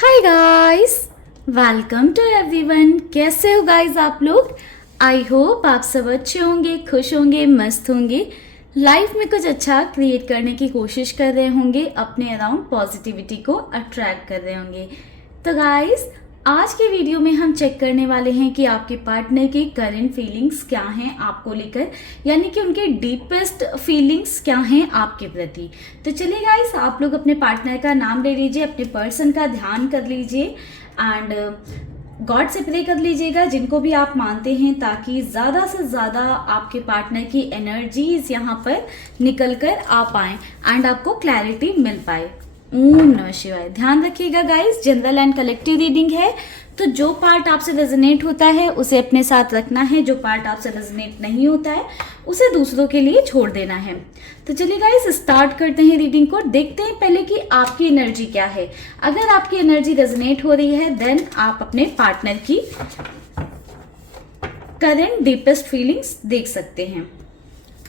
Hi guys, welcome to everyone. कैसे हो guys आप लोग? आई होप आप सब अच्छे होंगे, खुश होंगे, मस्त होंगे, लाइफ में कुछ अच्छा क्रिएट करने की कोशिश कर रहे होंगे, अपने अराउंड पॉजिटिविटी को अट्रैक्ट कर रहे होंगे। तो गाइस, आज के वीडियो में हम चेक करने वाले हैं कि आपके पार्टनर की करंट फीलिंग्स क्या हैं आपको लेकर, यानी कि उनके डीपेस्ट फीलिंग्स क्या हैं आपके प्रति। तो चलिए गाइस, आप लोग अपने पार्टनर का नाम ले लीजिए, अपने पर्सन का ध्यान कर लीजिए एंड गॉड से प्रे कर लीजिएगा जिनको भी आप मानते हैं, ताकि ज़्यादा से ज़्यादा आपके पार्टनर की एनर्जीज यहाँ पर निकल कर आ पाएँ एंड आपको क्लैरिटी मिल पाए। ओम नमः शिवाय। ध्यान रखिएगा guys, general and collective reading है, तो जो पार्ट आपसे रेजोनेट होता है उसे अपने साथ रखना है, जो पार्ट आपसे रेजोनेट नहीं होता है उसे दूसरों के लिए छोड़ देना है। तो चलिए गाइस, स्टार्ट करते हैं रीडिंग को। देखते हैं पहले कि आपकी एनर्जी क्या है। अगर आपकी एनर्जी रेजोनेट हो रही है देन आप अपने पार्टनर की करंट डीपेस्ट फीलिंग्स देख सकते हैं।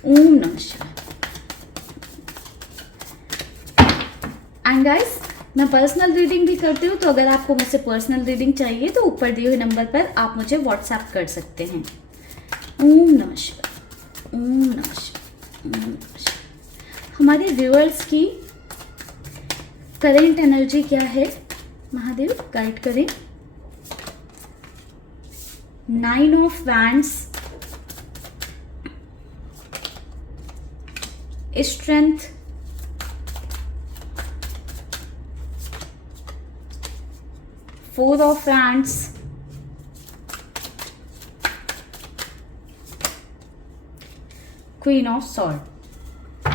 ओम नमः शिवाय। एंड गाइस, मैं पर्सनल रीडिंग भी करती हूँ, तो अगर आपको मुझसे पर्सनल रीडिंग चाहिए तो ऊपर दिए हुए नंबर पर आप मुझे व्हाट्सएप कर सकते हैं। ओम नमः शिवाय, ओम नमः शिवाय, ओम नमः शिवाय। हमारे व्यूअर्स की करेंट एनर्जी क्या है, महादेव गाइड करें। 9 of wands, strength, Four of Wands, Queen of Swords।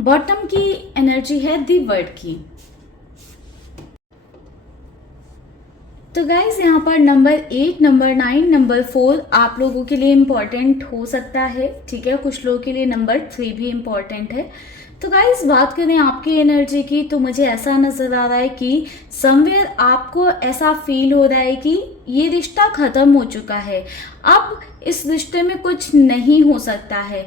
Bottom की एनर्जी है दी वर्ड की। तो गाइज, यहाँ पर नंबर 8, नंबर 9, नंबर 4 आप लोगों के लिए इम्पॉर्टेंट हो सकता है, ठीक है। कुछ लोगों के लिए नंबर 3 भी इम्पॉर्टेंट है। तो गाइज, बात करें आपकी एनर्जी की, तो मुझे ऐसा नज़र आ रहा है कि समवेयर आपको ऐसा फील हो रहा है कि ये रिश्ता ख़त्म हो चुका है, अब इस रिश्ते में कुछ नहीं हो सकता है।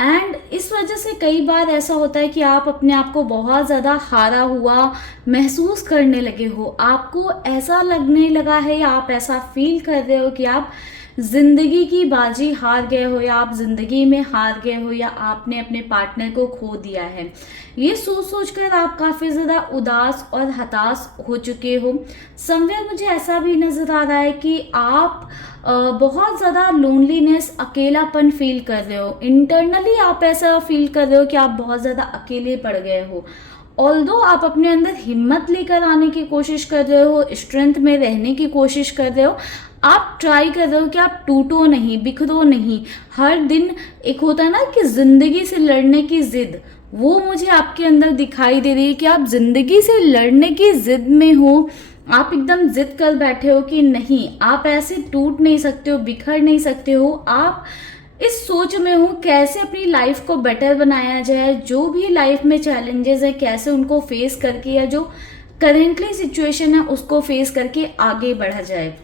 एंड इस वजह से कई बार ऐसा होता है कि आप अपने आप को बहुत ज़्यादा हारा हुआ महसूस करने लगे हो। आपको ऐसा लगने लगा है या आप ऐसा फील कर रहे हो कि आप जिंदगी की बाजी हार गए हो, या आप जिंदगी में हार गए हो, या आपने अपने पार्टनर को खो दिया है। ये सोच सोच कर आप काफ़ी ज़्यादा उदास और हताश हो चुके हो। समवेयर मुझे ऐसा भी नज़र आ रहा है कि आप बहुत ज़्यादा लोनलीनेस, अकेलापन फील कर रहे हो। इंटरनली आप ऐसा फील कर रहे हो कि आप बहुत ज़्यादा अकेले पड़ गए हो। ऑल्दो आप अपने अंदर हिम्मत लेकर आने की कोशिश कर रहे हो, स्ट्रेंथ में रहने की कोशिश कर रहे हो, आप ट्राई कर रहे हो कि आप टूटो नहीं, बिखरो नहीं। हर दिन एक होता है ना कि जिंदगी से लड़ने की जिद, वो मुझे आपके अंदर दिखाई दे रही है कि आप जिंदगी से लड़ने की जिद में हो। आप एकदम जिद कर बैठे हो कि नहीं, आप ऐसे टूट नहीं सकते हो, बिखर नहीं सकते हो। आप इस सोच में हो कैसे अपनी लाइफ को बेटर बनाया जाए, जो भी लाइफ में चैलेंजेस है कैसे उनको फेस करके, या जो करेंटली सिचुएशन है उसको फेस करके आगे बढ़ा जाए।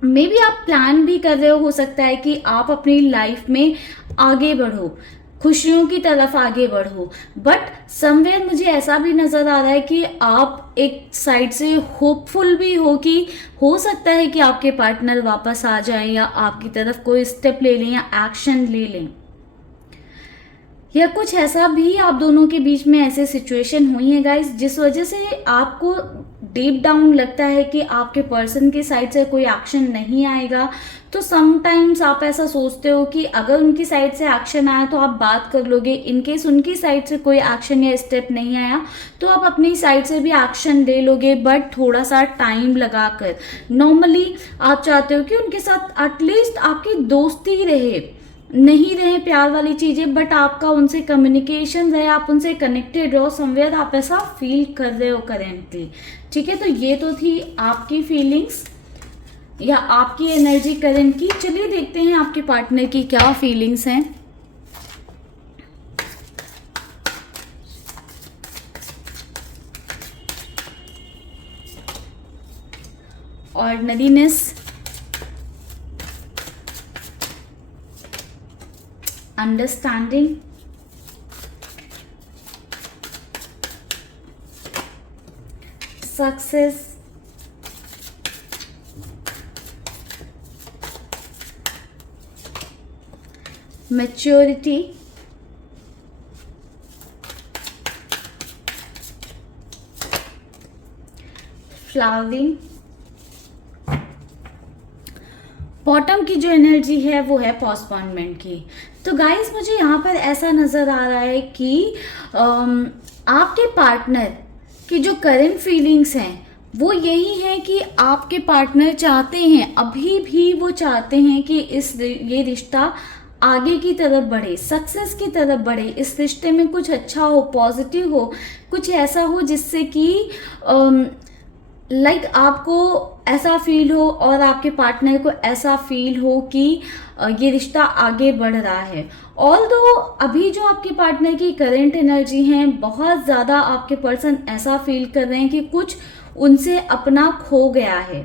मे बी आप प्लान भी कर रहे हो सकता है कि आप अपनी लाइफ में आगे बढ़ो, खुशियों की तरफ आगे बढ़ो। बट समवेयर मुझे ऐसा भी नज़र आ रहा है कि आप एक साइड से होपफुल भी हो कि हो सकता है कि आपके पार्टनर वापस आ जाएं, या आपकी तरफ कोई स्टेप ले लें, या एक्शन ले लें, या कुछ ऐसा भी आप दोनों के बीच में ऐसे सिचुएशन हुई है गाइस, जिस वजह से आपको डीप डाउन लगता है कि आपके पर्सन की साइड से कोई एक्शन नहीं आएगा। तो समटाइम्स आप ऐसा सोचते हो कि अगर उनकी साइड से एक्शन आया तो आप बात कर लोगे, इनकेस उनकी साइड से कोई एक्शन या स्टेप नहीं आया तो आप अपनी साइड से भी एक्शन ले लोगे, बट थोड़ा सा टाइम लगा कर। नॉर्मली आप चाहते हो कि उनके साथ एटलीस्ट आपकी दोस्ती रहे, नहीं रहे प्यार वाली चीज़ें, बट आपका उनसे कम्युनिकेशन रहे, आप उनसे कनेक्टेड रहो। समवेयर आप ऐसा फील कर रहे हो करेंटली, ठीक है। तो ये तो थी आपकी फीलिंग्स या आपकी एनर्जी करंट की। चलिए देखते हैं आपके पार्टनर की क्या फीलिंग्स हैं। Ordinariness, understanding, success, maturity, flowering. Bottom की जो एनर्जी है वो है पोस्टपोनमेंट की। तो गाइस मुझे यहाँ पर ऐसा नज़र आ रहा है कि आपके पार्टनर की जो करंट फीलिंग्स हैं वो यही है कि आपके पार्टनर चाहते हैं, अभी भी वो चाहते हैं कि ये रिश्ता आगे की तरफ बढ़े, सक्सेस की तरफ बढ़े, इस रिश्ते में कुछ अच्छा हो, पॉजिटिव हो, कुछ ऐसा हो जिससे कि आपको ऐसा फील हो और आपके पार्टनर को ऐसा फील हो कि ये रिश्ता आगे बढ़ रहा है। ऑल्दो अभी जो आपके पार्टनर की करंट एनर्जी है, बहुत ज़्यादा आपके पर्सन ऐसा फील कर रहे हैं कि कुछ उनसे अपना खो गया है।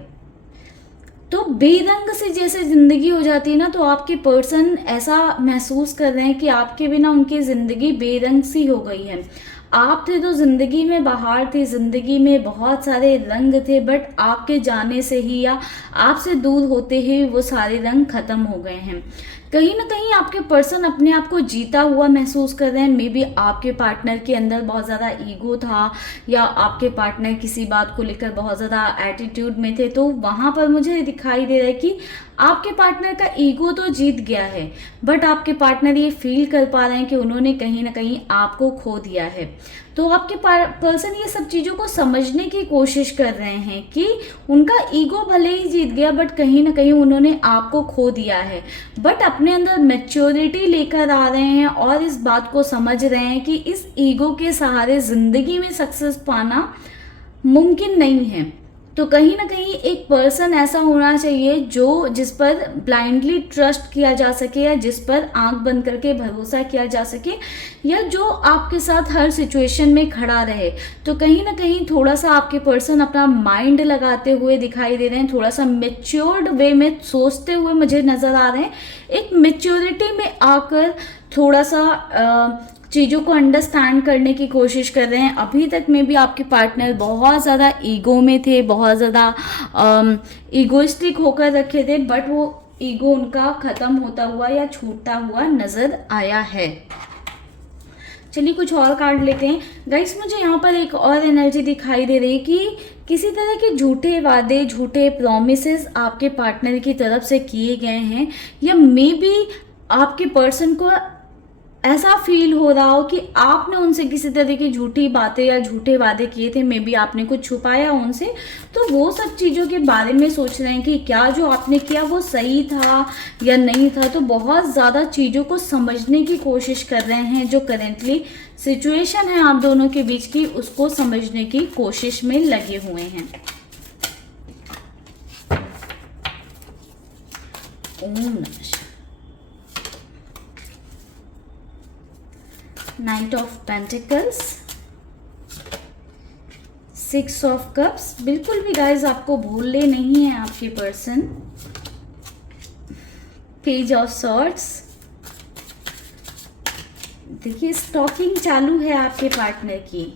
तो बेरंग से जैसे ज़िंदगी हो जाती है ना, तो आपके पर्सन ऐसा महसूस कर रहे हैं कि आपके बिना उनकी ज़िंदगी बेरंग सी हो गई है। आप थे तो ज़िंदगी में बहार थी, ज़िंदगी में बहुत सारे रंग थे, बट आपके जाने से ही या आपसे दूर होते ही वो सारे रंग ख़त्म हो गए हैं। कहीं ना कहीं आपके पर्सन अपने आप को जीता हुआ महसूस कर रहे हैं। मे बी आपके पार्टनर के अंदर बहुत ज़्यादा ईगो था, या आपके पार्टनर किसी बात को लेकर बहुत ज़्यादा एटीट्यूड में थे, तो वहाँ पर मुझे दिखाई दे रहा है कि आपके पार्टनर का ईगो तो जीत गया है, बट आपके पार्टनर ये फील कर पा रहे हैं कि उन्होंने कहीं ना कहीं आपको खो दिया है। तो आपके पर्सन ये सब चीज़ों को समझने की कोशिश कर रहे हैं कि उनका ईगो भले ही जीत गया, बट कहीं ना कहीं उन्होंने आपको खो दिया है। बट अपने अंदर मैच्योरिटी लेकर आ रहे हैं और इस बात को समझ रहे हैं कि इस ईगो के सहारे ज़िंदगी में सक्सेस पाना मुमकिन नहीं है। तो कहीं ना कहीं एक पर्सन ऐसा होना चाहिए जो जिस पर ब्लाइंडली ट्रस्ट किया जा सके, या जिस पर आंख बंद करके भरोसा किया जा सके, या जो आपके साथ हर सिचुएशन में खड़ा रहे। तो कहीं ना कहीं थोड़ा सा आपके पर्सन अपना माइंड लगाते हुए दिखाई दे रहे हैं, थोड़ा सा मेच्योर्ड वे में सोचते हुए मुझे नज़र आ रहे हैं। एक मेच्योरिटी में आकर थोड़ा सा चीज़ों को अंडरस्टैंड करने की कोशिश कर रहे हैं। अभी तक में भी आपके पार्टनर बहुत ज़्यादा ईगो में थे, बहुत ज़्यादा ईगोइस्टिक होकर रखे थे, बट वो ईगो उनका ख़त्म होता हुआ या छूटता हुआ नज़र आया है। चलिए कुछ और कार्ड लेते हैं। गाइस मुझे यहाँ पर एक और एनर्जी दिखाई दे रही है कि किसी तरह के झूठे वादे, झूठे प्रॉमिसेस आपके पार्टनर की तरफ से किए गए हैं, या मे बी आपके पर्सन को ऐसा फील हो रहा हो कि आपने उनसे किसी तरह की झूठी बातें या झूठे वादे किए थे, मे बी आपने कुछ छुपाया उनसे। तो वो सब चीज़ों के बारे में सोच रहे हैं कि क्या जो आपने किया वो सही था या नहीं था। तो बहुत ज़्यादा चीज़ों को समझने की कोशिश कर रहे हैं। जो करेंटली सिचुएशन है आप दोनों के बीच की, उसको समझने की कोशिश में लगे हुए हैं। ओम नमः शिवाय। Knight of pentacles, 6 of cups, बिल्कुल भी गाइज आपको भूलने नहीं है आपके पर्सन। पेज ऑफ सॉर्ड्स, देखिए स्टॉकिंग चालू है आपके पार्टनर की।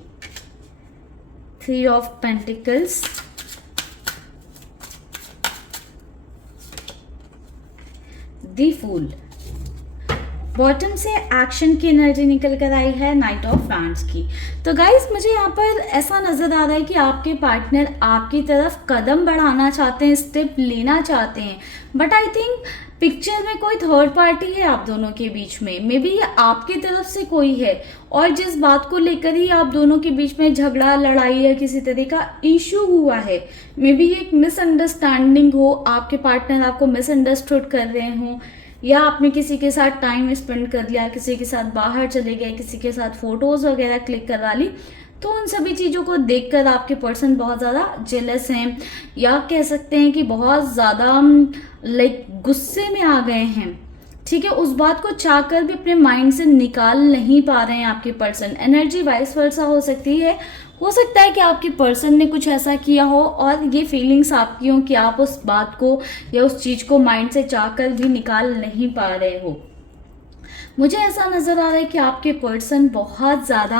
3 of pentacles, the fool. Bottom से एक्शन की एनर्जी निकल कर आई है, नाइट ऑफ वैंड्स की। तो गाइस मुझे यहाँ पर ऐसा नज़र आ रहा है कि आपके पार्टनर आपकी तरफ कदम बढ़ाना चाहते हैं, स्टेप लेना चाहते हैं, बट आई थिंक पिक्चर में कोई थर्ड पार्टी है आप दोनों के बीच में। मे बी ये आपकी तरफ से कोई है, और जिस बात को लेकर ही आप दोनों के बीच में झगड़ा, लड़ाई या किसी तरह का इशू हुआ है, मे बी ये एक मिसअंडरस्टैंडिंग हो, आपके पार्टनर आपको मिसअंडरस्टूड कर रहे हों, या आपने किसी के साथ टाइम स्पेंड कर लिया, किसी के साथ बाहर चले गए, किसी के साथ फोटोज़ वगैरह क्लिक करवा ली। तो उन सभी चीज़ों को देखकर आपके पर्सन बहुत ज़्यादा जेलस हैं, या कह सकते हैं कि बहुत ज़्यादा गुस्से में आ गए हैं। ठीक है, उस बात को चाहकर भी अपने माइंड से निकाल नहीं पा रहे हैं आपके पर्सन। एनर्जी वाइस वर्सा हो सकती है। हो सकता है कि आपके पर्सन ने कुछ ऐसा किया हो और ये फीलिंग्स आपकी हो कि आप उस बात को या उस चीज़ को माइंड से चाहकर भी निकाल नहीं पा रहे हो। मुझे ऐसा नज़र आ रहा है कि आपके पर्सन बहुत ज़्यादा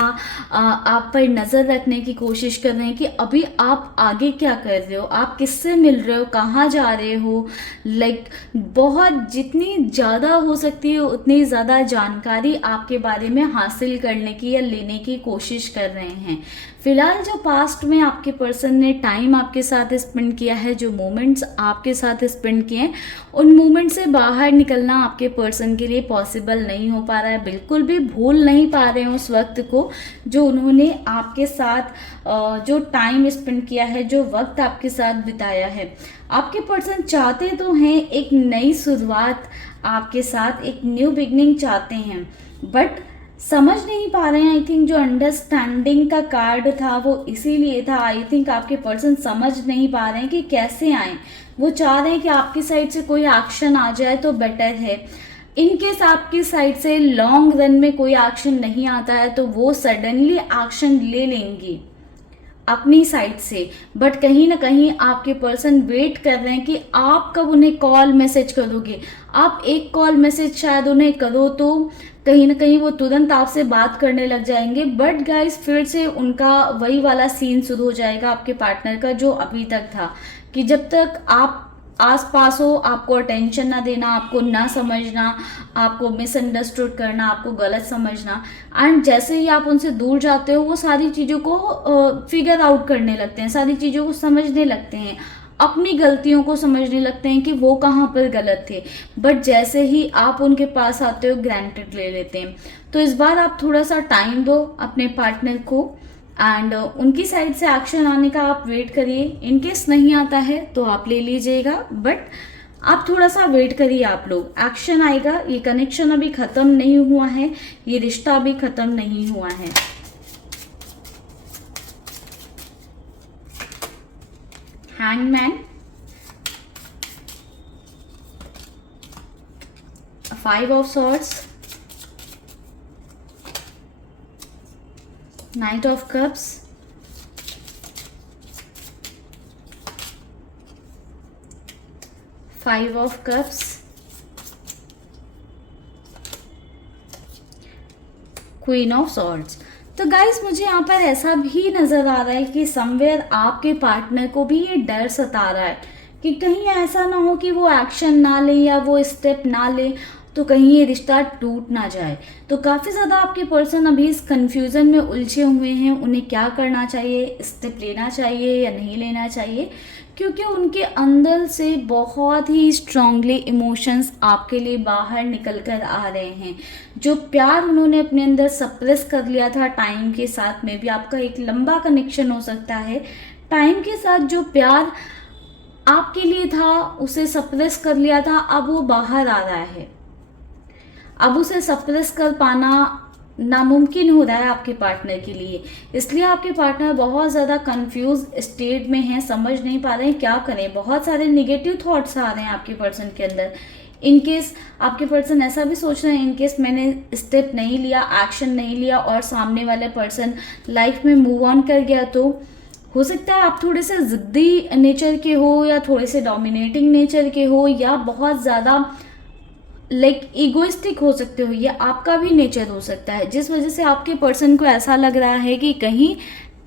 आप पर नज़र रखने की कोशिश कर रहे हैं कि अभी आप आगे क्या कर रहे हो, आप किससे मिल रहे हो, कहाँ जा रहे हो। लाइक बहुत जितनी ज़्यादा हो सकती है उतनी ज़्यादा जानकारी आपके बारे में हासिल करने की या लेने की कोशिश कर रहे हैं। फिलहाल जो पास्ट में आपके पर्सन ने टाइम आपके साथ स्पेंड किया है, जो मोमेंट्स आपके साथ स्पेंड किए हैं, उन मोमेंट से बाहर निकलना आपके पर्सन के लिए पॉसिबल नहीं हो पा रहा है। बिल्कुल भी भूल नहीं पा रहे हैं उस वक्त को जो उन्होंने आपके साथ जो टाइम स्पेंड किया है, जो वक्त आपके साथ बिताया है। आपके पर्सन चाहते तो हैं एक नई शुरुआत आपके साथ, एक न्यू बिगनिंग चाहते हैं, बट समझ नहीं पा रहे हैं। आई थिंक जो अंडरस्टैंडिंग का कार्ड था वो इसीलिए था। आई थिंक आपके पर्सन समझ नहीं पा रहे हैं कि कैसे आए। वो चाह रहे हैं कि आपकी साइड से कोई एक्शन आ जाए तो बेटर है। इनकेस आपकी साइड से लॉन्ग रन में कोई एक्शन नहीं आता है तो वो सडनली एक्शन ले लेंगी अपनी साइड से, बट कहीं ना कहीं आपके पर्सन वेट कर रहे हैं कि आप कब उन्हें कॉल मैसेज करोगे। आप एक कॉल मैसेज शायद उन्हें करो तो कहीं ना कहीं वो तुरंत आपसे बात करने लग जाएंगे, बट गाइस फिर से उनका वही वाला सीन शुरू हो जाएगा आपके पार्टनर का जो अभी तक था, कि जब तक आप आस पास हो आपको अटेंशन ना देना, आपको ना समझना, आपको मिसअंडरस्टूड करना, आपको गलत समझना, एंड जैसे ही आप उनसे दूर जाते हो वो सारी चीज़ों को फिगर आउट करने लगते हैं, सारी चीज़ों को समझने लगते हैं, अपनी गलतियों को समझने लगते हैं कि वो कहाँ पर गलत थे। बट जैसे ही आप उनके पास आते हो ग्रांटेड ले लेते हैं। तो इस बार आप थोड़ा सा टाइम दो अपने पार्टनर को एंड उनकी साइड से एक्शन आने का आप वेट करिए। इनकेस नहीं आता है तो आप ले लीजिएगा, बट आप थोड़ा सा वेट करिए। आप लोग एक्शन आएगा। ये कनेक्शन अभी ख़त्म नहीं हुआ है, ये रिश्ता अभी ख़त्म नहीं हुआ है। Hangman, 5 of swords, night of cups, five of cups, queen of swords. तो गाइस मुझे यहाँ पर ऐसा भी नज़र आ रहा है कि समवेयर आपके पार्टनर को भी ये डर सता रहा है कि कहीं ऐसा ना हो कि वो एक्शन ना ले या वो स्टेप ना ले तो कहीं ये रिश्ता टूट ना जाए। तो काफ़ी ज़्यादा आपके पर्सन अभी इस कंफ्यूजन में उलझे हुए हैं, उन्हें क्या करना चाहिए, स्टेप लेना चाहिए या नहीं लेना चाहिए, क्योंकि उनके अंदर से बहुत ही स्ट्रांगली इमोशंस आपके लिए बाहर निकल कर आ रहे हैं। जो प्यार उन्होंने अपने अंदर सप्रेस कर लिया था टाइम के साथ में भी, आपका एक लंबा कनेक्शन हो सकता है, टाइम के साथ जो प्यार आपके लिए था उसे सप्रेस कर लिया था, अब वो बाहर आ रहा है। अब उसे सप्रेस कर पाना नामुमकिन हो रहा है आपके पार्टनर के लिए। इसलिए आपके पार्टनर बहुत ज़्यादा कंफ्यूज स्टेट में हैं, समझ नहीं पा रहे हैं क्या करें। बहुत सारे नेगेटिव थॉट्स आ रहे हैं आपके पर्सन के अंदर। इनकेस आपके पर्सन ऐसा भी सोच रहे हैं, इनकेस मैंने स्टेप नहीं लिया, एक्शन नहीं लिया और सामने वाले पर्सन लाइफ में मूव ऑन कर गया, तो हो सकता है आप थोड़े से ज़िद्दी नेचर के हो या थोड़े से डोमिनेटिंग नेचर के हो या बहुत ज़्यादा ईगोइस्टिक हो सकते हो। ये आपका भी नेचर हो सकता है, जिस वजह से आपके पर्सन को ऐसा लग रहा है कि कहीं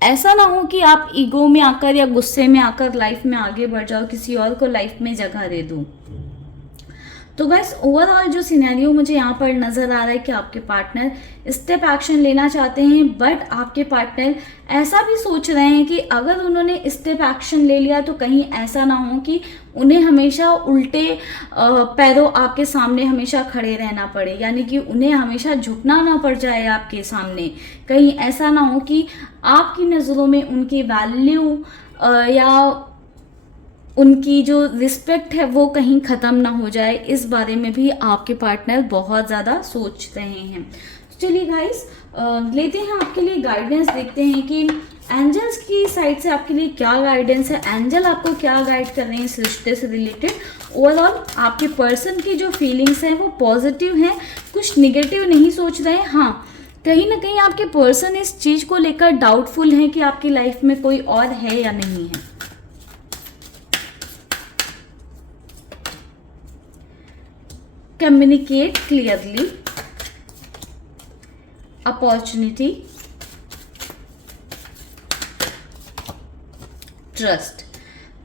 ऐसा ना हो कि आप ईगो में आकर या गुस्से में आकर लाइफ में आगे बढ़ जाओ, किसी और को लाइफ में जगह दे दो। तो गाइस ओवरऑल जो सिनेरियो मुझे यहाँ पर नज़र आ रहा है कि आपके पार्टनर स्टेप एक्शन लेना चाहते हैं, बट आपके पार्टनर ऐसा भी सोच रहे हैं कि अगर उन्होंने स्टेप एक्शन ले लिया तो कहीं ऐसा ना हो कि उन्हें हमेशा उल्टे पैरों आपके सामने हमेशा खड़े रहना पड़े, यानी कि उन्हें हमेशा झुकना ना पड़ जाए आपके सामने। कहीं ऐसा ना हो कि आपकी नज़रों में उनकी वैल्यू या उनकी जो रिस्पेक्ट है वो कहीं ख़त्म ना हो जाए। इस बारे में भी आपके पार्टनर बहुत ज़्यादा सोच रहे हैं। तो चलिए गाइस लेते हैं आपके लिए गाइडेंस, देखते हैं कि एंजल्स की साइड से आपके लिए क्या गाइडेंस है, एंजल आपको क्या गाइड कर रहे हैं इस रिश्ते से रिलेटेड। ओवरऑल आपके पर्सन की जो फीलिंग्स हैं वो पॉजिटिव हैं, कुछ निगेटिव नहीं सोच रहे हैं। हाँ, कहीं ना कहीं आपके पर्सन इस चीज़ को लेकर डाउटफुल हैं कि आपकी लाइफ में कोई और है या नहीं है। Communicate clearly, opportunity, trust.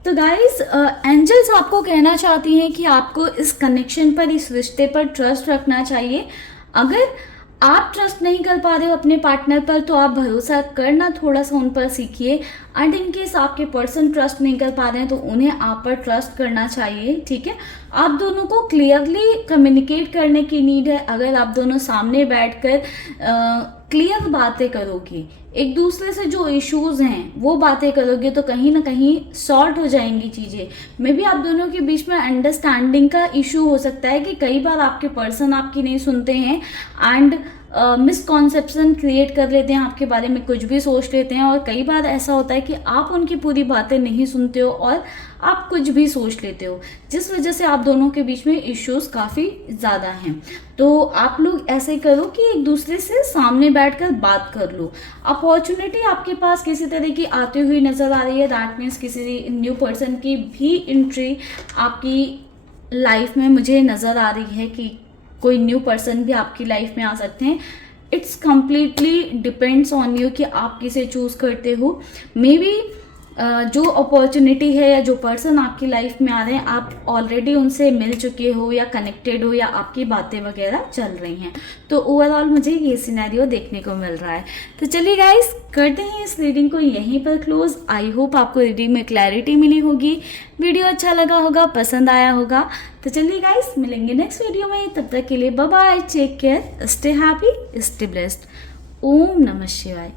तो गाइस एंजल्स आपको कहना चाहती हैं कि आपको इस कनेक्शन पर, इस रिश्ते पर ट्रस्ट रखना चाहिए। अगर आप ट्रस्ट नहीं कर पा रहे हो अपने पार्टनर पर, तो आप भरोसा करना थोड़ा सा उन पर सीखिए। एंड इन केस आपके पर्सन ट्रस्ट नहीं कर पा रहे हैं तो उन्हें आप पर ट्रस्ट करना चाहिए, ठीक है। आप दोनों को क्लियरली कम्युनिकेट करने की नीड है। अगर आप दोनों सामने बैठकर क्लियर बातें करोगे, एक दूसरे से जो इश्यूज हैं वो बातें करोगे, तो कहीं ना कहीं सॉर्ट हो जाएंगी चीज़ें। मे बी आप दोनों के बीच में अंडरस्टैंडिंग का इशू हो सकता है कि कई बार आपके पर्सन आपकी नहीं सुनते हैं एंड मिसकॉन्सेप्शन क्रिएट कर लेते हैं, आपके बारे में कुछ भी सोच लेते हैं। और कई बार ऐसा होता है कि आप उनकी पूरी बातें नहीं सुनते हो और आप कुछ भी सोच लेते हो, जिस वजह से आप दोनों के बीच में इश्यूज काफ़ी ज़्यादा हैं। तो आप लोग ऐसे करो कि एक दूसरे से सामने बैठकर बात कर लो। अपॉर्चुनिटी आपके पास किसी तरह की आती हुई नज़र आ रही है, दैट मीन्स किसी न्यू पर्सन की भी एंट्री आपकी लाइफ में मुझे नज़र आ रही है कि कोई न्यू पर्सन भी आपकी लाइफ में आ सकते हैं। It's completely depends on you कि आप किसे चूज़ करते हो। मे बी जो अपॉर्चुनिटी है या जो पर्सन आपकी लाइफ में आ रहे हैं, आप ऑलरेडी उनसे मिल चुके हो या कनेक्टेड हो या आपकी बातें वगैरह चल रही हैं। तो ओवरऑल मुझे ये सिनेरियो देखने को मिल रहा है। तो चलिए गाइस, करते हैं इस रीडिंग को यहीं पर क्लोज। आई होप आपको रीडिंग में क्लैरिटी मिली होगी, वीडियो अच्छा लगा होगा, पसंद आया होगा। तो चलिए गाइस, मिलेंगे नेक्स्ट वीडियो में। तब तक के लिए bye bye, take care, stay happy, stay blessed. ओम नमः शिवाय।